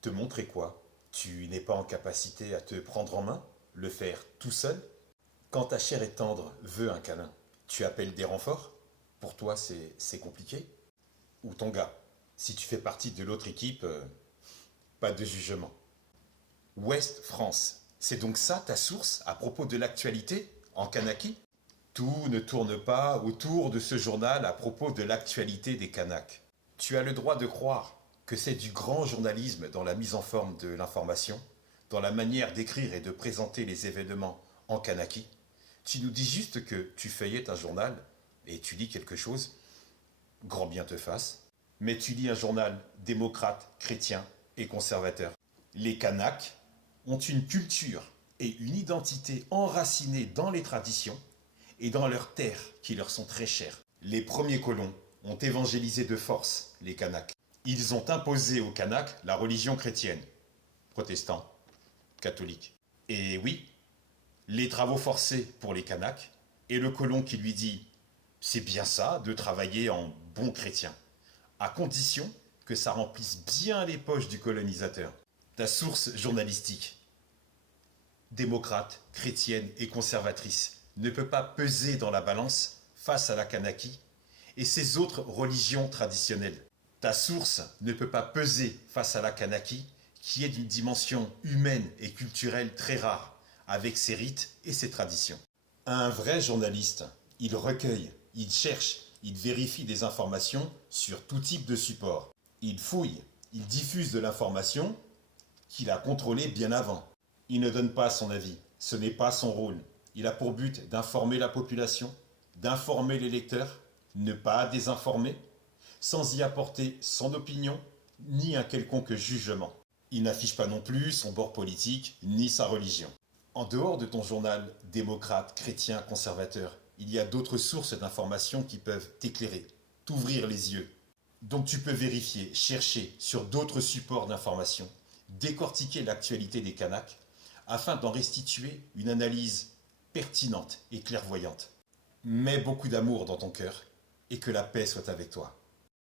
Te montrer quoi? Tu n'es pas en capacité à te prendre en main? Le faire tout seul? Quand ta chair est tendre veut un câlin, tu appelles des renforts? Pour toi, c'est compliqué? Ou ton gars? Si tu fais partie de l'autre équipe, pas de jugement. Ouest France, c'est donc ça ta source à propos de l'actualité en Kanaki? Tout ne tourne pas autour de ce journal à propos de l'actualité des Kanaks. Tu as le droit de croire que c'est du grand journalisme dans la mise en forme de l'information, dans la manière d'écrire et de présenter les événements en Kanaki. Tu nous dis juste que tu feuillettes un journal et tu lis quelque chose, grand bien te fasse, mais tu lis un journal démocrate, chrétien et conservateur. Les Kanaks ont une culture et une identité enracinée dans les traditions et dans leurs terres qui leur sont très chères. Les premiers colons ont évangélisé de force les Kanaks. Ils ont imposé aux Kanaks la religion chrétienne, protestants, catholiques. Et oui, les travaux forcés pour les Kanaks, et le colon qui lui dit c'est bien ça de travailler en bon chrétien, à condition que ça remplisse bien les poches du colonisateur. Ta source journalistique, démocrate, chrétienne et conservatrice, ne peut pas peser dans la balance face à la Kanaki et ses autres religions traditionnelles. Ta source ne peut pas peser face à la Kanaki, qui est d'une dimension humaine et culturelle très rare, avec ses rites et ses traditions. Un vrai journaliste, il recueille, il cherche, il vérifie des informations sur tout type de support. Il fouille, il diffuse de l'information qu'il a contrôlée bien avant. Il ne donne pas son avis, ce n'est pas son rôle. Il a pour but d'informer la population, d'informer les lecteurs, ne pas désinformer, sans y apporter son opinion ni un quelconque jugement. Il n'affiche pas non plus son bord politique ni sa religion. En dehors de ton journal démocrate, chrétien, conservateur, il y a d'autres sources d'informations qui peuvent t'éclairer, t'ouvrir les yeux. Donc tu peux vérifier, chercher sur d'autres supports d'information, décortiquer l'actualité des Kanaks, afin d'en restituer une analyse pertinente et clairvoyante. Mets beaucoup d'amour dans ton cœur et que la paix soit avec toi.